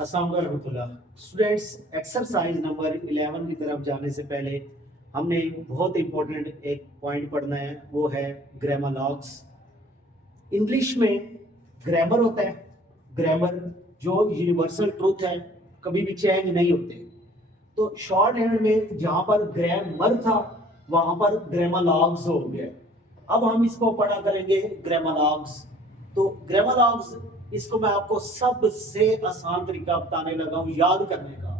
अस्सलाम वालेकुम students. Exercise number 11 की तरफ जाने से पहले हमने बहुत इंपॉर्टेंट एक पॉइंट पढ़ना है, वो है ग्रामर। इंग्लिश में ग्रामर होता है, ग्रामर जो यूनिवर्सल ट्रूथ है, कभी भी चेंज नहीं होते। तो शॉर्ट हैंड में जहां पर ग्रामर था वहां पर ग्रामर हो गया। अब हम इसको पढ़ा करेंगे ग्रामर। तो ग्रामर इसको मैं आपको सबसे आसान तरीका बताने लगा हूं याद करने का।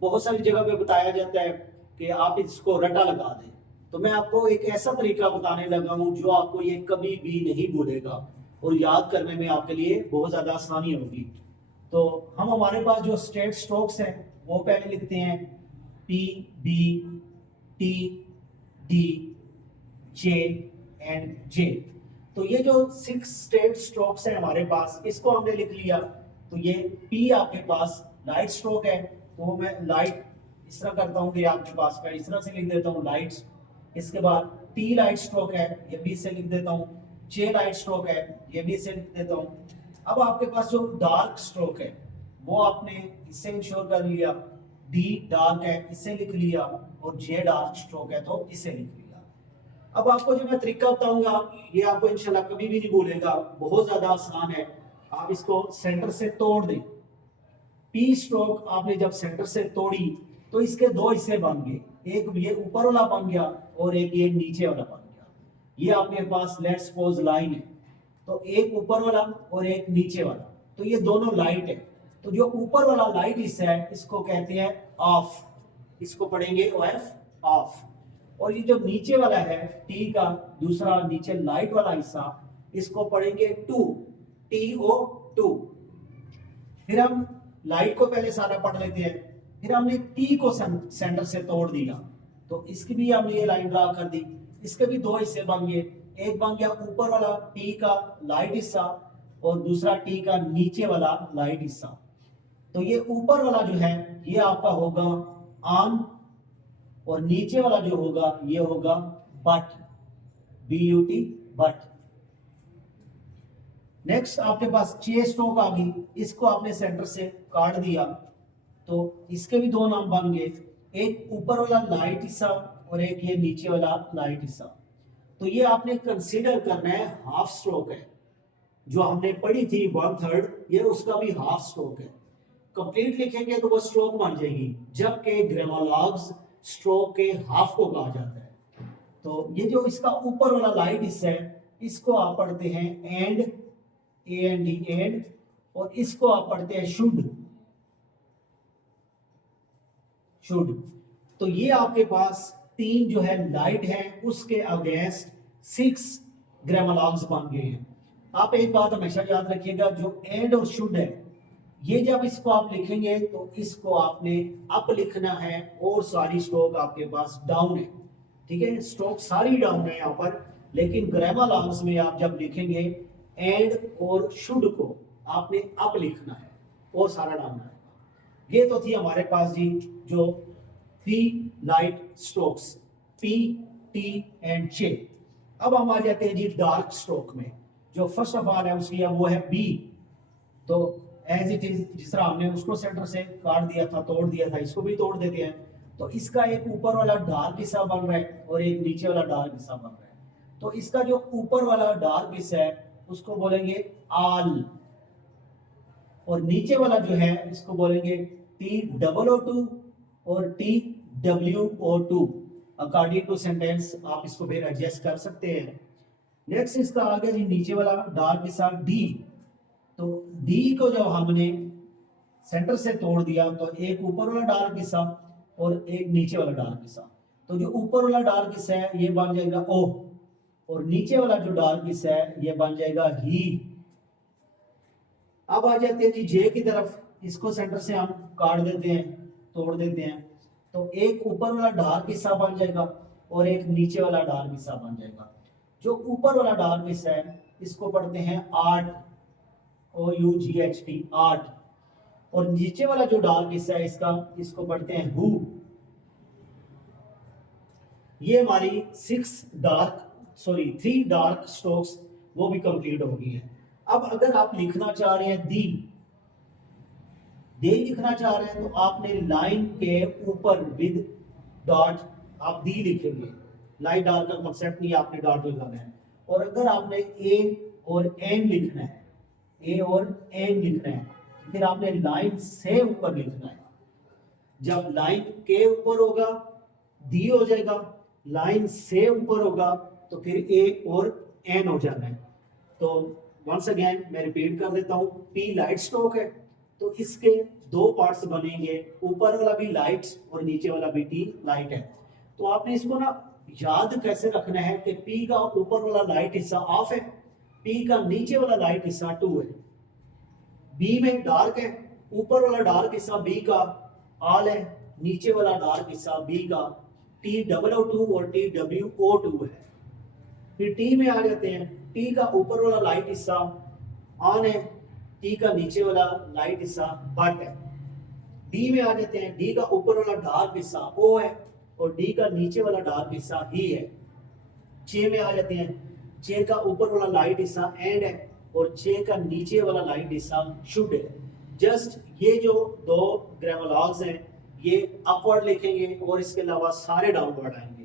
बहुत सारी जगह पे बताया जाता है कि आप इसको रटा लगा दें, तो मैं आपको एक ऐसा तरीका बताने लगा हूं जो आपको ये कभी भी नहीं भूलेगा और याद करने में आपके लिए बहुत ज्यादा आसानी होगी। तो हम हमारे पास जो स्टेट स्ट्रोक्स हैं वो पहले लिखते हैं P, B, T, D, J and J. तो ये जो 6 स्टेट स्ट्रोक्स है हमारे पास, इसको हमने लिख लिया। तो ये पी आपके पास लाइट स्ट्रोक है, तो मैं लाइट इस तरह करता हूं कि आपके पास मैं इस तरह से लिख देता हूं लाइट्स। इसके बाद टी लाइट स्ट्रोक है, ये भी से लिख देता हूं। जे लाइट स्ट्रोक है, ये भी से लिख देता हूं। अब आपके पास जो डार्क स्ट्रोक है वो आपने इससे इंश्योर कर लिया। डी डार्क है, इससे लिख लिया। और जे डार्क स्ट्रोक है तो इसे लिख लिया। अब आपको जो मैं तरीका बताऊंगा ये आपको इंशाल्लाह कभी भी नहीं भूलेगा, बहुत ज्यादा आसान है। आप इसको सेंटर से तोड़ दें। पी स्ट्रोक आपने जब सेंटर से तोड़ी तो इसके दो हिस्से बन गए, एक ये ऊपर वाला बन गया और एक ये नीचे वाला बन गया। ये आपके पास लेट्स सपोज लाइन है, तो एक ऊपर वाला और एक नीचे वाला, तो ये दोनों लाइट है। तो जो ऊपर वाला लाइट हिस्सा है इसको कहते हैं ऑफ, इसको पढ़ेंगे ऑफ ऑफ। और ये जो नीचे वाला है टी का दूसरा नीचे लाइट वाला हिस्सा, इसको पढ़ेंगे टू, टी ओ टू। फिर हम लाइट को पहले सारा पढ़ लेते हैं, फिर हमने टी को सेंटर से तोड़ दिया, तो इसकी भी हमने ये लाइन ड्रा कर दी। इसके भी दो हिस्से बन गए, एक बन गया ऊपर वाला टी का लाइट हिस्सा और दूसरा टी का नीचे वाला लाइट हिस्सा। तो ये ऊपर वाला जो है ये आपका होगा ऑन और नीचे वाला जो होगा ये होगा but, B U T but. Next आपके पास जे स्ट्रोक आ गई, इसको आपने सेंटर से काट दिया, तो इसके भी दो नाम बन गए, एक ऊपर वाला लाइट हिस्सा और एक ये नीचे वाला लाइट हिस्सा। तो ये आपने कंसीडर करना है हाफ स्ट्रोक है, जो हमने पढ़ी थी 1/3, ये उसका भी हाफ स्ट्रोक है। कंप्लीट लिखेंगे तो वो स्ट्रोक बन जाएगी, जबकि ग्रामर स्ट्रोक के हाफ को कहा जाता है। तो ये जो इसका ऊपर वाला लाइट हिस्सा है इसको आप पढ़ते हैं and, A and D and, और इसको आप पढ़ते हैं शुड, शुड। तो ये आपके पास तीन जो है लाइट है उसके अगेंस्ट 6 ग्रामर बन गए हैं। आप एक बात हमेशा याद रखिएगा, जो एंड और शुड है ये जब इसको आप लिखेंगे तो इसको आपने अप लिखना है और सारी स्ट्रोक आपके पास डाउन है। ठीक है, स्ट्रोक सारी डाउन है यहाँ पर, लेकिन ग्रामर में आप जब लिखेंगे एंड और शुड को आपने अप लिखना है और सारा डाउन आएगा। ये तो थी हमारे पास जी जो 3 light strokes P, T and J. अब हम आ जाते हैं जी डार्क स्ट्रोक में। जो फर्स्ट ऑफ ऑल है उसकी है वो है बी। तो एज इट इज जिस तरह हमने उसको सेंटर से काट दिया था, तोड़ दिया था, इसको भी तोड़ देते हैं। तो इसका एक ऊपर वाला डार्क हिस्सा बन रहा है और एक नीचे वाला डार्क हिस्सा बन रहा है। तो इसका जो ऊपर वाला डार्क हिस्सा है उसको बोलेंगे आल, और नीचे वाला जो है इसको बोलेंगे TOO2 और TWO2। अकॉर्डिंग टू सेंटेंस आप इसको फिर एडजस्ट कर सकते हैं। नेक्स्ट इसका आगे जी नीचे वाला डार्क हिस्सा डी। तो डी को जब हमने सेंटर से तोड़ दिया तो एक ऊपर वाला डार्क हिस्सा और एक नीचे वाला डार्क हिस्सा। तो जो ऊपर वाला डार्क हिस्सा है ये बन जाएगा ओ, और नीचे वाला जो डार्क हिस्सा है ये बन जाएगा ही। अब आ जाते हैं जी जे की तरफ, इसको सेंटर से हम काट देते हैं, तोड़ देते हैं। तो एक ऊपर वाला डार्क हिस्सा बन जाएगा और एक नीचे वाला डार्क हिस्सा बन जाएगा। जो ऊपर वाला डार्क हिस्सा है इसको पढ़ते हैं आर्ट, OUGHT आर्ट, और नीचे वाला जो डार्क हिस्सा है इसका, इसको पढ़ते हैं हु। ये हमारी 3 डार्क स्ट्रोक्स वो भी कंप्लीट हो गई है। अब अगर आप लिखना चाह रहे हैं दी, दे लिखना चाह रहे हैं तो आपने लाइन के ऊपर विद डॉट आप दी लिखेंगे। लाइन डॉट का कॉन्सेप्ट नहीं, आपने डॉट लगाना है। और अगर आपने ए और एन लिखना है, ए और एन लिखना है, फिर आपने लाइन से ऊपर लिखना है। जब लाइन के ऊपर होगा दी हो जाएगा, लाइन से ऊपर होगा तो फिर ए और एन हो जाना है। तो वंस अगेन मैं रिपीट कर देता हूं, पी लाइट स्ट्रोक है तो इसके दो पार्ट्स बनेंगे, ऊपर वाला भी लाइट और नीचे वाला भी टी लाइट है। तो आपने इसको ना याद कैसे रखना है कि पी का ऊपर वाला लाइट हिस्सा ऑफ है, पी का नीचे वाला लाइट हिस्सा टू है। बी में डार्क है, ऊपर वाला डार्क हिस्सा बी का ऑल है, नीचे वाला डार्क हिस्सा बी का TOO और TWO2 है। फिर टी में आ जाते हैं, टी का ऊपर वाला लाइट हिस्सा ऑन है, टी का नीचे वाला लाइट हिस्सा बट है। डी में आ जाते हैं, डी का ऊपर वाला डार्क हिस्सा ओ है और डी का नीचे वाला डार्क हिस्सा ही है। चे में आ जाते हैं, चे का ऊपर वाला लाइट हिस्सा एंड है और चे का नीचे वाला लाइट हिस्सा शुड है। जस्ट ये जो दो ग्रामर हैं ये अपवर्ड लिखेंगे और इसके अलावा सारे डाउनवर्ड आएंगे।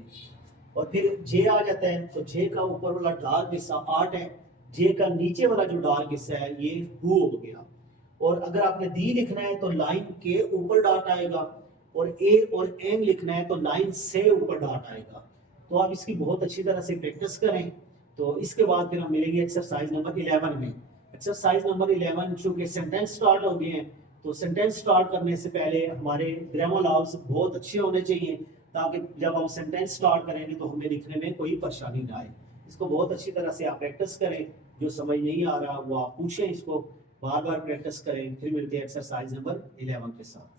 और फिर जे आ जाता है तो जे का ऊपर वाला डार्क हिस्सा आर्ट है, जे का नीचे वाला जो डार्क हिस्सा है ये हु हो गया। और अगर आपने दी लिखना है तो लाइन के ऊपर डॉट आएगा और ए और एन लिखना है तो लाइन से ऊपर डॉट आएगा। तो आप इसकी बहुत अच्छी तरह से प्रैक्टिस करें। तो इसके बाद फिर हम मिलेंगे एक्सरसाइज नंबर 11 में। एक्सरसाइज नंबर 11 चूंकि सेंटेंस स्टार्ट हो गए हैं तो सेंटेंस स्टार्ट करने से पहले हमारे ग्रामर लॉग्स बहुत अच्छे होने चाहिए ताकि जब हम सेंटेंस स्टार्ट करेंगे तो हमें लिखने में कोई परेशानी ना आए। इसको बहुत अच्छी तरह से आप प्रैक्टिस करें, जो समझ नहीं आ रहा वो आप पूछें, इसको बार बार प्रैक्टिस करें। फिर मिलते हैं एक्सरसाइज नंबर 11 के साथ।